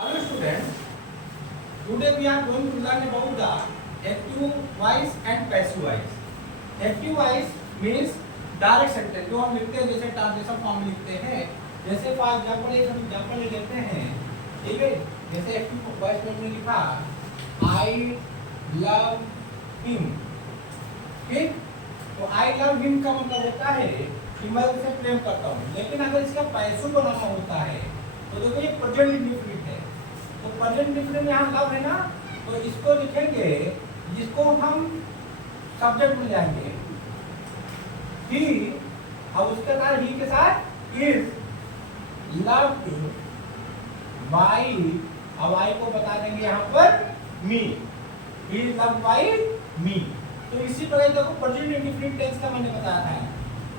Hello students, today we are going to learn about the active voice and passive voice. Active voice means direct sentence जो हम लिखते हैं जैसे translation form में लिखते हैं। जैसे फॉर एग्जांपल एक हम एग्जांपल ले लेते हैं, ठीक है। जैसे एक्टिव वॉइस में हमने लिखा आई लव हिम, ठीक। तो आई लव हिम का मतलब होता है कि मैं उसे प्रेम करता हूँ। लेकिन अगर इसका पैसिव बनाना होता है तो देखो ये प्रेजेंट इंडेफिनिट है। तो प्रेजेंट इंडेफिनिट में यहाँ लव है ना, तो इसको लिखेंगे जिसको हम सब्जेक्ट में जाएंगे ही, अब उसके साथ ही के साथ इज लव्ड बाय, अब आई को बता देंगे यहाँ पर मी, ही इज लव्ड बाय मी। तो इसी प्रकार देखो प्रेजेंट इंडेफिनिट टेंस का मैंने बताया था,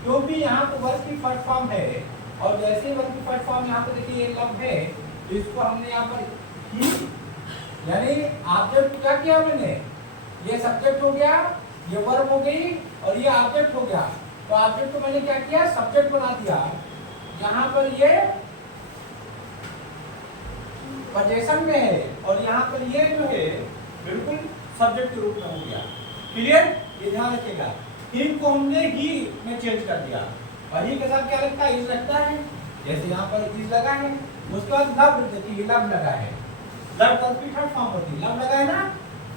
क्योंकि यहाँ पर वर्ब की फर्स्ट फॉर्म है और जैसे वर्ब की फर्स्ट फॉर्म यहाँ पर देखिए ये लव है, तो इसको हमने यहाँ पर ही यानी ऑब्जेक्ट क्या किया मैंने, ये सब्जेक्ट हो गया, ये वर्ब हो गई और ये ऑब्जेक्ट हो गया। तो ऑब्जेक्ट को मैंने क्या किया, सब्जेक्ट बना दिया। यहाँ पर ये पोजीशन में है और यहाँ पर ये जो है बिल्कुल सब्जेक्ट के रूप में हो गया। क्लियर, ये ध्यान रखिएगा। हिम को हमने ही में चेंज कर दिया और ही के साथ क्या लगता है, इज लगता है। जैसे यहाँ पर इज लगा है, उसके बाद लव देखिए लव लगा है, लव वर्ब की थर्ड फॉर्म होती है, लव लगा है ना,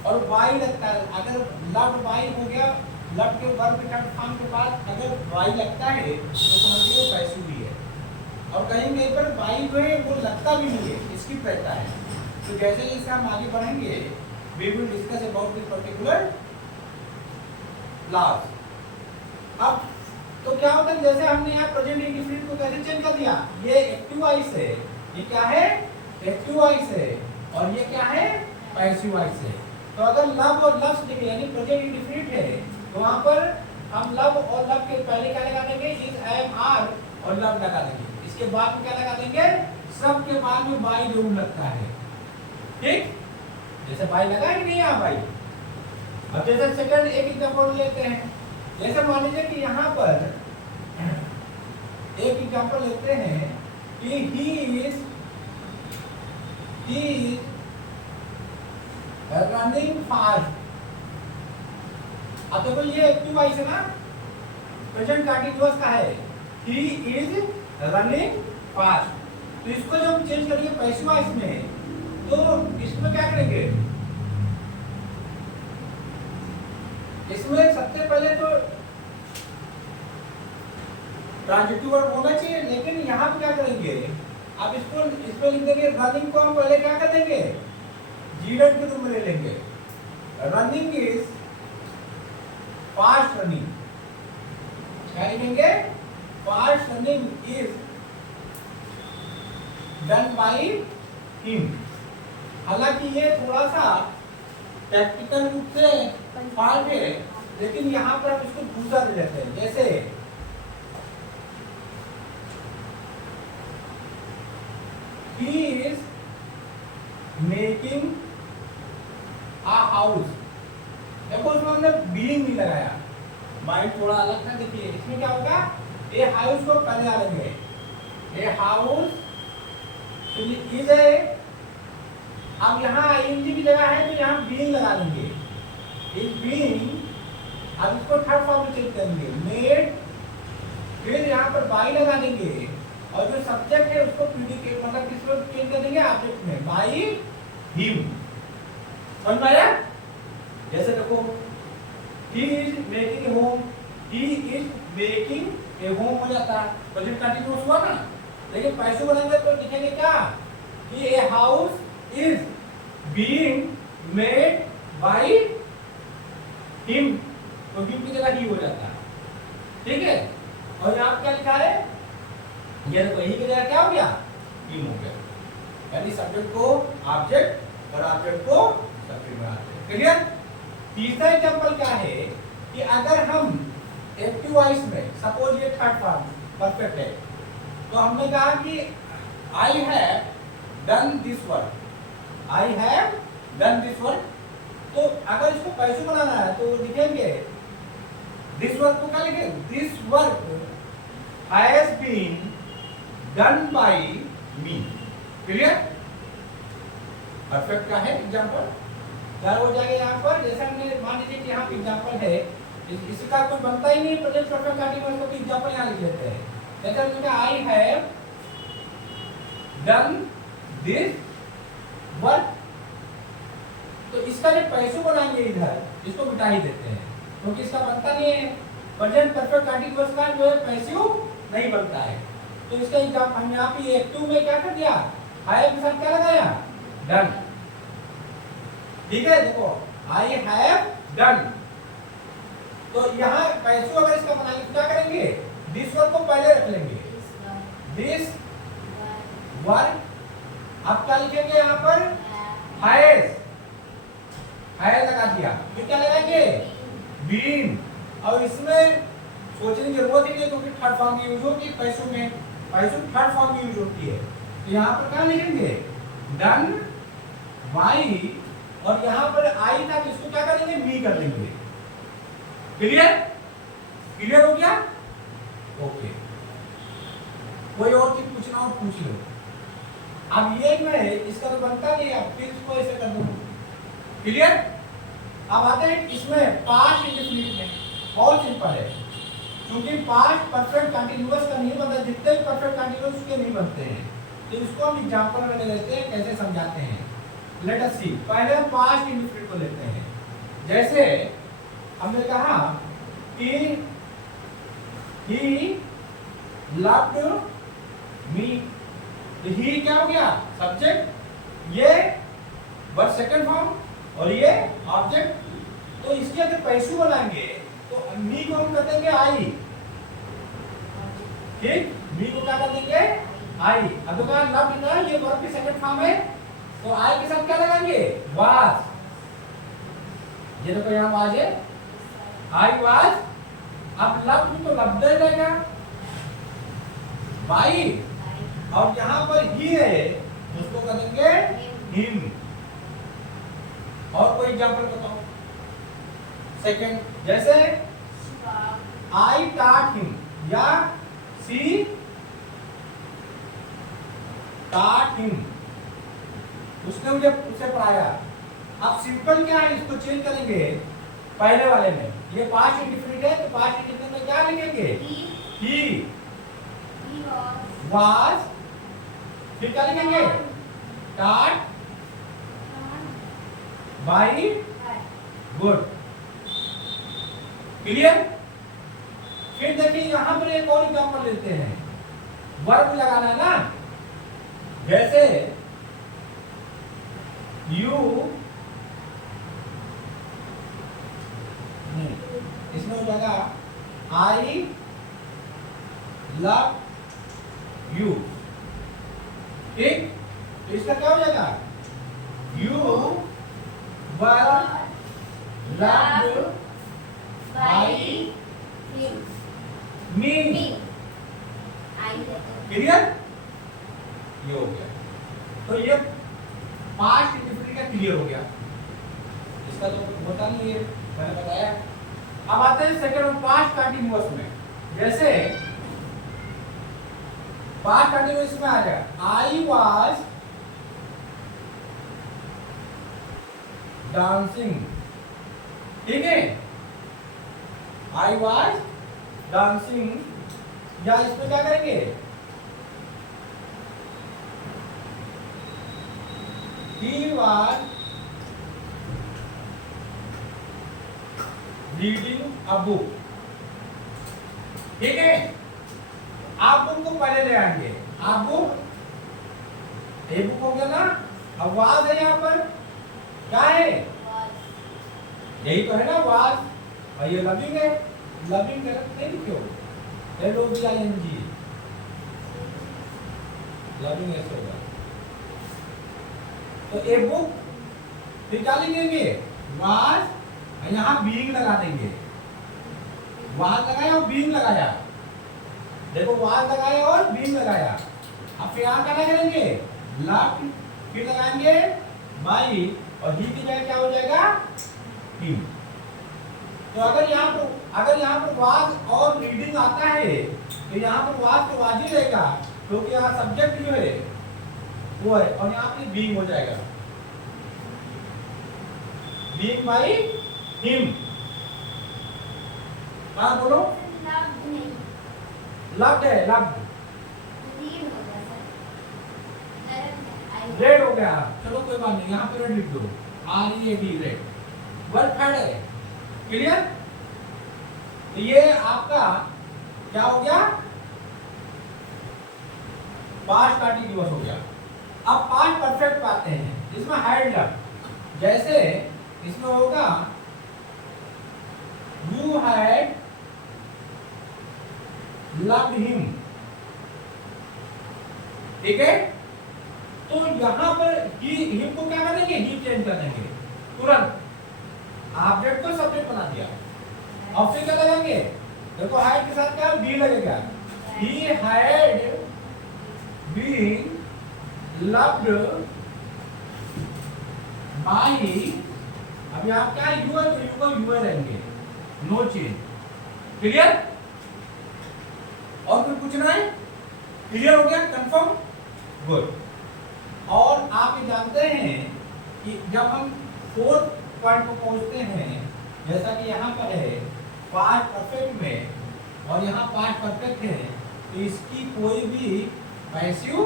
और वाई लगता है। अगर लव वाई हो गया, लव के वर्ब की थर्ड फॉर्म के बाद अगर वाई लगता है तो समझिए वो पैसिव भी है। और कहीं कहीं पर वाई जो है वो लगता भी नहीं है, स्किप रहता है। तो जैसे जैसे हम आगे बढ़ेंगे we will discuss about this particular class. अब तो क्या होता है, जैसे हमने यहाँ प्रेजेंट इंडेफिनिट को कैसे चेंज कर दिया, ये एक्टिव वॉइस है, ये क्या है एक्टिव वॉइस है, और ये क्या है पैसिव वॉइस है। तो अगर लव और लव्स लिखे यानी प्रेजेंट इंडेफिनिट है तो वहां पर हम लव और लव के पहले क्या लगा देंगे, इज एम आर और लव लगा देंगे। इसके बाद में क्या लगा देंगे, सब के बाद में बाई जरूर लगता है, ठीक। जैसे बाई लगा ही नहीं यहाँ बाई। अब जैसे सेकंड एक एग्जांपल लेते हैं, जैसे मान लीजिए कि यहाँ पर एक एग्जांपल लेते हैं कि he is running fast। अब देखो ये एक्टिव वॉइस है ना, प्रेजेंट कंटीन्यूअस का है, he is running fast। तो इसको जब हम चेंज करेंगे पैसिव वॉइस में तो इसमें क्या करेंगे, इसमें सबसे पहले तो ट्रांजिटिव वर्ब होना चाहिए, लेकिन यहाँ पे क्या करेंगे, अब इसको लिख देंगे रनिंग को हम पहले क्या कर देंगे, जीरेड के रूप में ले लेंगे। रनिंग इज फास्ट रनिंग, क्या लिखेंगे, fast running is done by him. हालांकि ये थोड़ा सा टेक्निकल रूप से फॉल्ट है, लेकिन यहाँ पर हम इसको दूसरा ले लेते हैं। जैसे he is making a house, देखो उसमें हमने बीइंग नहीं लगाया, माइंड थोड़ा अलग था। देखिए इसमें क्या होगा, ए हाउस को पहले डालेंगे, ए हाउस इज ए, अब यहाँ आईएनजी की जगह है तो यहाँ बीइंग लगा देंगे, इज बीइंग। अब इसको थर्ड फॉर्म में चेंज करेंगे, मेड, फिर यहाँ पर बाई लगा देंगे और जो सब्जेक्ट है उसको प्रीडिकेट मतलब किसको चेंज कर देंगे, ऑब्जेक्ट में, बाय हिम। समझ में आया? जैसे देखो he is making a home, he is making a home हो जाता है, प्रेजेंट कंटीन्यूअस हुआ ना। लेकिन पैसिव बनाएंगे तो लिखेंगे क्या, कि a house is being made by him, तो him की जगह he हो जाता है, ठीक है। और यहाँ क्या लिखा है, ये देखो यही की जगह क्या हो गया, हिम हो गया, यानी सब्जेक्ट को ऑब्जेक्ट और ऑब्जेक्ट को सब्जेक्ट बनाते हैं। क्लियर। तीसरा एग्जांपल क्या है कि अगर हम एक्टिव वॉइस में सपोज ये थर्ड फॉर्म परफेक्ट है, तो हमने कहा कि I have done this work, I have done this work. तो अगर इसको पैसिव बनाना है तो लिखेंगे दिस वर्क को क्या लिखेंगे, this work has been done by me. Clear. Perfect का है एग्जांपल क्या हो जाएगा यहाँ पर, जैसे हमने मान लीजिए कि यहाँ पे एग्जांपल है, इसका कोई बनता ही नहीं प्रेजेंट परफेक्ट आर्टिकल, तो एग्जांपल यहाँ लिख लेते हैं। जैसे हमने I have done this work, तो इसका जो पैसू बनाएंगे इधर, इसको मिटा ही देते हैं क्योंकि इसका बनता नहीं है। प्रेजेंट परफेक्ट आर्टिकल्स का जो है पैसिव नहीं बनता है। तो इसका एग्जांपल हम यहाँ पे एक टू में क्या कर दिया, हैव के साथ क्या लगाया, डन। ठीक है, देखो आई हैव डन, तो यहाँ पैसू अगर इसका बनाएंगे तो क्या करेंगे, दिस वर्क को पहले रख लेंगे, दिस वर्क। अब क्या लिखेंगे यहाँ पर, हैज, हैज लगा दिया, फिर क्या लगाएंगे, बीन। और इसमें सोचने की जरूरत ही नहीं क्योंकि थर्ड फॉर्म की यूज होती है पैसों में, पैसों थर्ड फॉर्म की यूज होती है। तो यहाँ पर क्या लिखेंगे, डन बाई, और यहाँ पर आई था तो इसको क्या करेंगे, मी कर देंगे। क्लियर, क्लियर हो गया, ओके। कोई और चीज पूछना हो पूछ लो। अब ये में इसका तो बनता नहीं, अब फिर इसको ऐसे कर दो। क्लियर। अब आते हैं इसमें पास्ट इंडेफिनिट में, बहुत सिंपल है क्योंकि पास्ट परफेक्ट कंटीन्यूअस का नहीं बनता, जितने भी परफेक्ट कंटीन्यूअस उसके नहीं बनते हैं। तो इसको हम एग्जांपल में लेते हैं, कैसे समझाते हैं। लेट अस सी, पहले हम पास्ट इंडेफिनिट को लेते हैं। जैसे हमने कहा कि ही लव्ड मी, ही क्या हो गया, सब्जेक्ट, ये वर्ब सेकंड फॉर्म और ये ऑब्जेक्ट। तो इसके अगर पैसू बनाएंगे तो मी को हम कर देंगे आई, ठीक, मी को क्या कर देंगे, आई। अब तो क्या लव लिखा है, ये वर्ब की सेकंड फॉर्म है, तो आई के साथ क्या लगाएंगे, वाज। ये देखो यहाँ वाज है, आई वाज। अब लव तो लव्ड रहेगा बाई, और यहाँ पर ही है उसको कर देंगे हिम। और कोई एग्जांपल बताओ सेकंड, जैसे आई टॉट हिम या सी टॉट हिम, उसने मुझे उसे पढ़ाया। अब सिंपल क्या है, इसको चेंज करेंगे पहले वाले में, ये पास्ट इंडेफिनिट है तो पास्ट इंडेफिनिट में क्या लिखेंगे, ही वाज, फिर क्या लिखेंगे, टॉट बाई, गुड। क्लियर। फिर देखिए यहां पर एक और एग्जांपल लेते हैं, वर्ब लगाना है ना। जैसे यू, इसमें हो जाएगा आई लव यू, ठीक। तो इसका क्या हो जाएगा, you were loved by me. Clear, ये हो गया। तो ये पास्ट इंडेफिनिट का क्लियर हो गया, इसका तो होता नहीं है, मैंने बताया। अब आते हैं सेकंड और पास्ट कंटीन्यूअस में। जैसे पास्ट कंटीन्यूअस में आ जाएगा, आई वाज डांसिंग, ठीक है, आई वाज डांसिंग, या इसमें क्या करेंगे, he was reading a book, ठीक है। आप बुक को पहले ले आएंगे, आप बुक, ये बुक हो गया ना। अब वाज है यहाँ पर, क्या है, यही तो है ना वाज, और ये लविंग है, लविंग नहीं क्यों, LOVING, लविंग ऐसे होगा। तो ए बुक, फिर क्या लिखेंगे, वाज, यहाँ बीइंग लगा देंगे, वाज लगाया और बीइंग लगाया, देखो वाज लगाया और बीइंग लगाया। अब फिर यहाँ क्या लगाएंगे, लव्ड, फिर लगाएंगे बाई, और ही की जगह क्या हो जाएगा, हिम। तो अगर यहाँ पर वाज और रीडिंग आता है तो यहाँ पर वाज तो वाज ही रहेगा, क्योंकि यहाँ सब्जेक्ट जो है वो है, और यहाँ पे बीइंग हो जाएगा। Being by him. हाँ बोलो। लव्ड है, लव्ड रेड हो गया। चलो कोई बात नहीं, यहाँ पे रेड लिख दो, RED रेड। वर्ब हेड है, क्लियर। तो ये आपका क्या हो गया, पास्ट कंटीन्यूअस हो गया। अब पास्ट परफेक्ट पाते हैं, इसमें हैड लव्ड, जैसे इसमें होगा यू हैड लव्ड हिम, ठीक है। तो यहां पर हिम को क्या करेंगे, ही चेंज कर देंगे तुरंत, ऑब्जेक्ट को सब्जेक्ट बना दिया। ऑप्शन क्या लगाएंगे, देखो हैड के साथ क्या बी लगेगा, he had been loved by, अब यहाँ क्या यू है तो यू को यू रहेंगे, नो चेंज, क्लियर। और कुछ पूछना है, क्लियर हो गया, कंफर्म, गुड। और आप ये जानते हैं कि जब हम फोर्थ पॉइंट को पहुंचते हैं, जैसा कि यहाँ पर है पास्ट परफेक्ट में और यहाँ पास्ट परफेक्ट है, तो इसकी कोई भी पैसिव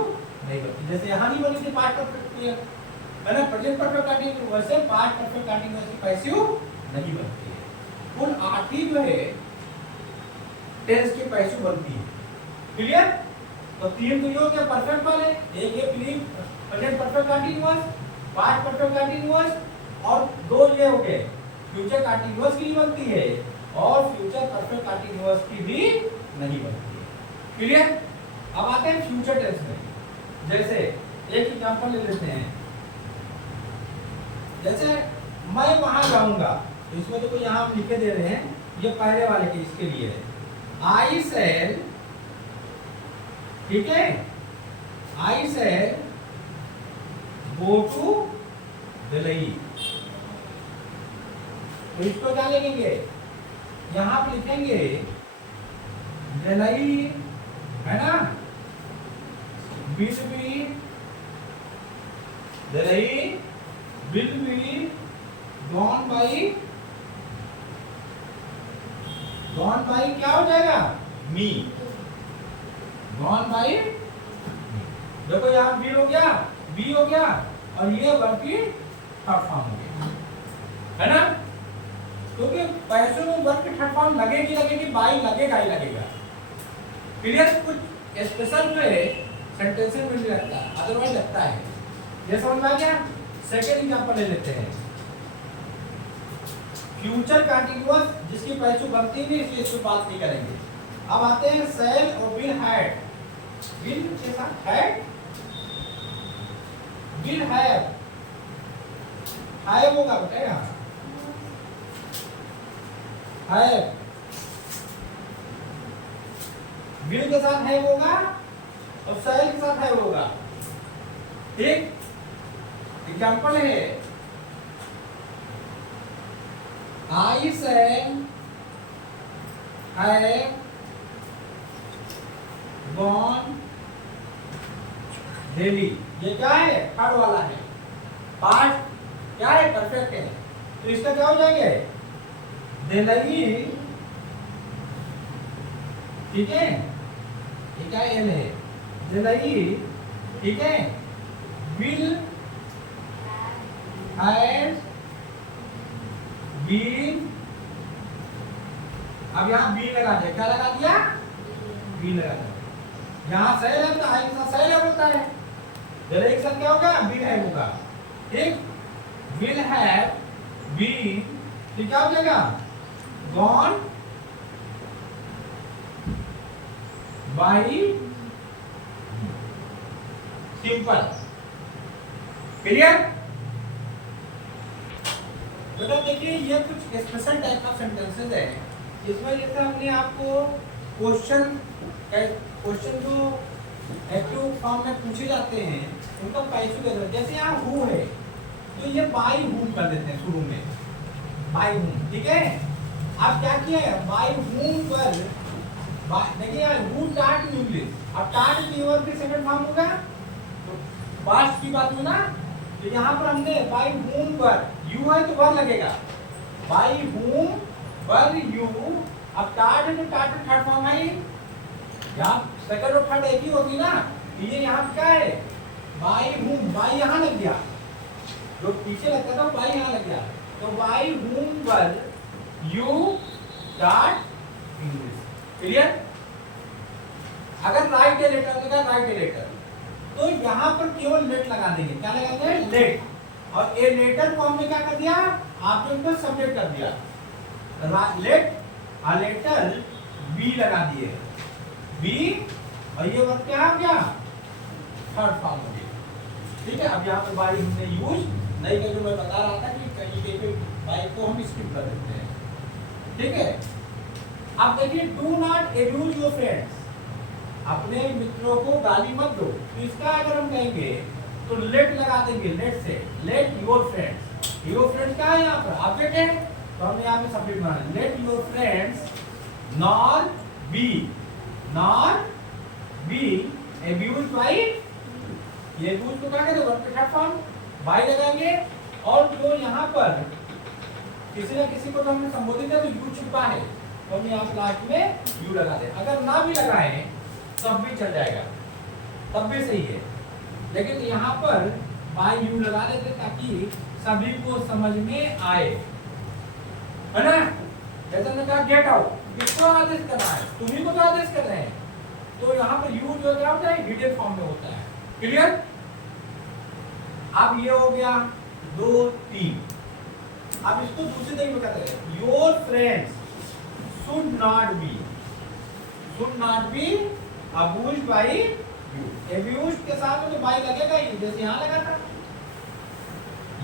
नहीं बनती। जैसे यहाँ नहीं बनी थी पास्ट परफेक्ट की, है ना, प्रेजेंट परफेक्ट कंटीन्यूअस, वैसे पास्ट परफेक्ट कंटीन्यूअस की पैसिव नहीं बनती है। कुल 8 ही जो है टेंस की पैसिव बनती है, क्लियर। तो 3 तो ये हो गया परफेक्ट वाले, एक ये present perfect continuous, past perfect continuous, और 2 ये हो गए फ्यूचर कंटीन्यूअस की बनती है और फ्यूचर परफेक्ट कंटीन्यूअस की भी नहीं बनती है, क्लियर। अब आते हैं फ्यूचर टेंस में, जैसे एक एग्जांपल ले लेते हैं, जैसे मैं वहां जाऊंगा, तो इसमें देखो यहाँ हम लिखे दे रहे हैं, ये पहले वाले के इसके लिए है, आई शैल, ठीक है, आई शैल गो टू दिल्ली। तो इसको क्या लिखेंगे, यहां पे लिखेंगे दिल्ली, है ना, will be, Delhi will be gone by क्या हो जाएगा, मी, गॉन बाई, देखो यहाँ बी हो गया, बी हो गया, और ये वर्ब की थर्ड फॉर्म हो गया, है ना। क्योंकि पैसों में वर्ब की थर्ड फॉर्म लगेगी, बाई लगेगा ही लगेगा, क्लियर। कुछ स्पेशल जो है सेंटेंस में नहीं लगता, अदरवाइज लगता है, ये समझ में आ गया। सेकेंड एग्जांपल ले लेते हैं, फ्यूचर कंटीन्यूअस जिसकी पैसों बनती नहीं, इसलिए इस पर बात नहीं करेंगे। अब आते हैं सेल और विल हैड, विल के साथ हैड, विल हैव होगा बेटा, यहाँ हैव, विल के साथ हैव होगा और सेल के साथ हैव होगा, ठीक। एग्जांपल है, आई शैल हैव गॉन दिल्ली, ये क्या है, थर्ड वाला है, पास्ट क्या है, परफेक्ट है, तो इसका क्या हो जाएगा, दिल्ली, ठीक है, ये क्या एल है, दिल्ली, ठीक है, विल हैव बीन, अब यहाँ बी लगा दिया, क्या लगा दिया, बी लगा दिया, यहाँ सेल है तो आई के साथ सेल होता है, दिल्ली के साथ क्या होगा, विल हैव होगा, ठीक। विल हैव बीन, तो क्या हो जाएगा, गॉन बाई, सिंपल, क्लियर। बेटा देखिए ये कुछ स्पेशल टाइप ऑफ सेंटेंसेस है, इसमें जैसे हमने आपको क्वेश्चन जो एक्टिव फॉर्म में पूछे जाते हैं उनका पैसू देते हैं, जैसे यहाँ हु है तो ये बाई हुम कर देते हैं शुरू में, बाई हुम, ठीक है। अब क्या किया है, बाई हुम पर देखिए यार, हु टाट इंग्लिश, अब टाट की वर्ब की सेकंड फॉर्म होगा, तो पास्ट की बात में ना, तो यहाँ पर हमने बाई whom पर यू है तो वर लगेगा, बाई whom पर यू। अब टाट है तो टाट में थर्ड फॉर्म है, यहाँ सेकंड और थर्ड एक ही होती ना, ये यहाँ क्या है बाई whom, बाई यहाँ लग गया, जो पीछे लगता था बाई यहाँ लग गया, तो बाई whom पर यू स्टार्ट इंग्लिश। क्लियर? अगर राइट ए लेटर होगा, राइट ए लेटर, तो यहाँ पर केवल लेट लगा देंगे, क्या लगाते हैं लेट, और ए लेटर को हमने क्या कर दिया ऑब्जेक्ट में सब्जेक्ट कर दिया, लेट आ लेटर बी लगा दिए, बी, और ये वर्ड क्या हो गया थर्ड फॉर्म हो गया। ठीक है, अब यहाँ पर बाई हमने यूज नहीं कर, जो मैं बता रहा था कि कहीं पे बाई को हम स्किप कर देते हैं। ठीक है, अब देखिए do not abuse your friends, अपने मित्रों को गाली मत दो, तो इसका अगर हम कहेंगे तो लेट लगा देंगे, लेट से let your friends, your friends क्या है यहाँ पर ऑब्जेक्ट है, तो हमने यहाँ पे subject banana, let your friends nor be abuse by, ये एब्यूज को क्या कहते हैं वर्ब के थर्ड फॉर्म बाई लगाएंगे, और जो यहाँ पर किसी न किसी को तो हमने संबोधित है तो यू छुपा है, तो हम यहाँ लास्ट में यू लगा दे, अगर ना भी लगाए तब भी चल जाएगा, तब भी सही है, लेकिन यहाँ पर बाय यू लगा देते ताकि सभी को समझ में आए, है ना। जैसे ने कहा गेट आउट, किसको आदेश कर रहा है, तुम्ही को तो आदेश कर रहे हैं, तो यहाँ पर यू जो क्या होता है डिटेल फॉर्म में होता है। क्लियर? अब ये हो गया 2 3, अब इसको दूसरी तरीके में कहते हैं your friends should not be abused by you, abused के साथ में तो बाई लगेगा ही, जैसे यहाँ लगा था,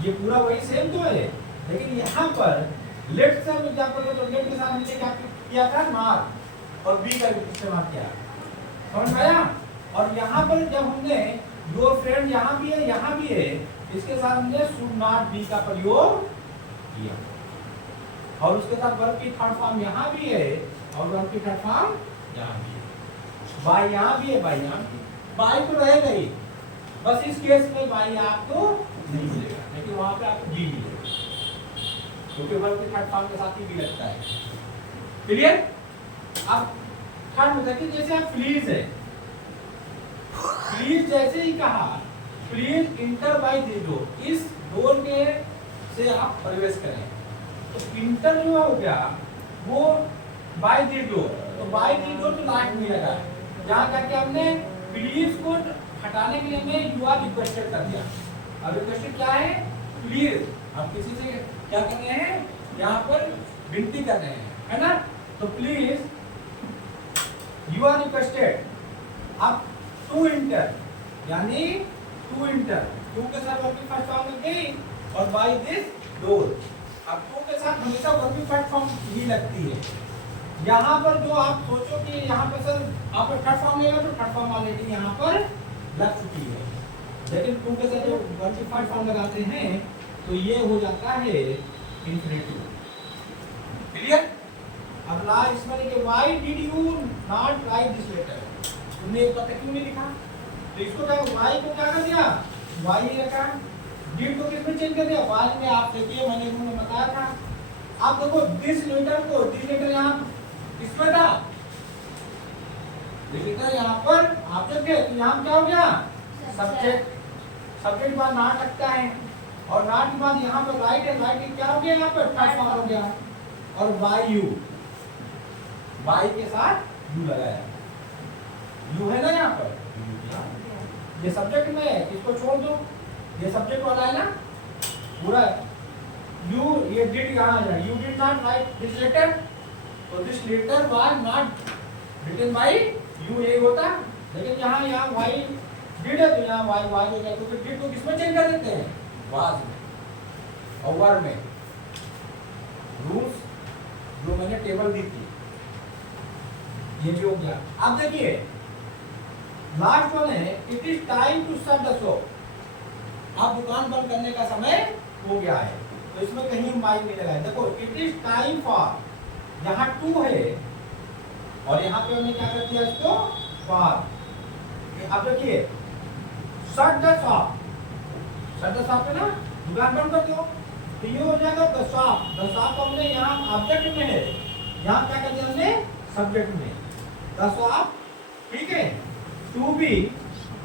ये पूरा वही सेम तो है, लेकिन यहाँ पर लेट से हम एग्जांपल तो लेट के साथ हमने क्या किया था मार और बी का इस्तेमाल किया, समझ में आया। और यहाँ पर जब हमने योर फ्रेंड यहाँ भी है यहाँ भी है, इसके साथ हमने should not be का प्रयोग किया, और उसके साथ वर्ब की थर्ड फॉर्म यहाँ भी है और वर्ब की थर्ड फॉर्म यहाँ भी है, बाई यहाँ भी है बाई यहाँ भी, बाई तो रहेगा ही, बस इस केस में बाई आपको नहीं मिलेगा, लेकिन वहां पे आपको बी मिलेगा, क्योंकि वर्ब के थर्ड फॉर्म के साथ ही बी लगता है। क्लियर? अब थर्ड में देखिए, जैसे आप प्लीज है, प्लीज जैसे ही कहा please enter by this door, इस डोर के से आप प्रवेश करें, तो इंटर जो हो गया वो बाय दी डोर, तो बाय दी डोर तो लास्ट में लगा, जहाँ जाके हमने प्लीज को हटाने के लिए हमने यू आर रिक्वेस्टेड कर दिया। अब रिक्वेस्टेड क्या है प्लीज, हम किसी से क्या कर रहे हैं यहाँ पर विनती कर रहे हैं, है ना, तो प्लीज यू आर रिक्वेस्टेड। अब टू इंटर यानी टू इंटर, टू के साथ वर्ब की फर्स्ट फॉर्म लग गई और बाय दिस डोर, अब टू के साथ हमेशा वर्ब की फर्स्ट फॉर्म ही लगती है। यहाँ पर जो आप सोचो कि यहाँ पर सर आप थर्ड फॉर्म लेगा तो थर्ड फॉर्म ऑलरेडी यहाँ पर लग चुकी है, लेकिन टू के साथ जो वर्ब की फर्स्ट फॉर्म लगाते हैं तो ये हो जाता है इंफिनिटिव। क्लियर? अब लास्ट इसमें लिखे why did you not write this letter, तुमने ये पता क्यों नहीं लिखा, तो इसको क्या व्हाई को क्या कर दिया व्हाई रखा, डिड को किसमें चेंज कर दिया बाद में, आप देखिए मैंने तुम्हें बताया था। आप देखो दिस लेटर यहाँ किसमें था, लेटर यहाँ पर ऑब्जेक्ट है, तो यहाँ क्या हो गया सब्जेक्ट, सब्जेक्ट बाद नॉट लगता है और नॉट के बाद यहाँ पर राइट है, राइट क्या हो गया यहाँ पर थर्ड फॉर्म हो गया, और बाय यू, बाय के साथ यू लगाया, यू है ना यहाँ पर, ये सब्जेक्ट में है, इसको छोड़ दो, ये सब्जेक्ट वाला है ना पूरा, यू ये डिड यहाँ आ जाए, you did not write this letter, तो this letter was not written by you, यही होता, लेकिन यहाँ वाई डिड है तो यहाँ वाई वाज हो गया, क्योंकि डिड को किसमें चेंज कर देते हैं वाज में और वर में, रूल्स जो मैंने टेबल दी थी ये भी हो गया। अब देखिए लास्ट वन है it is time to shut the shop, अब दुकान बंद करने का समय हो गया है, तो इसमें कहीं माइक नहीं लगा है, देखो इट इज टाइम फॉर, यहाँ टू है और यहाँ पे हमने क्या कर दिया इसको फॉर। अब देखिए shut the shop, shut the shop है ना, दुकान बंद कर दो। तो ये हो जाएगा द शॉप। द शॉप हमने यहाँ ऑब्जेक्ट में है, यहाँ क्या कर दिया हमने सब्जेक्ट में, द शॉप। ठीक है, टू बी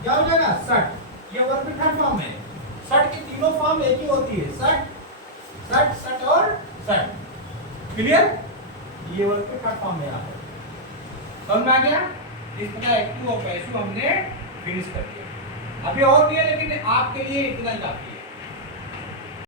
क्या हो जाएगा शट। ये वर्ब की थर्ड फॉर्म है। शट की तीनों फॉर्म एक ही होती है, शट शट शट और शट। क्लियर, ये वर्ब की थर्ड फॉर्म है यहाँ पे। समझ में आ गया? इस प्रकार एक्टिव और पैसिव हमने फिनिश कर दिया। अभी और भी है लेकिन आपके लिए इतना ही काफी है।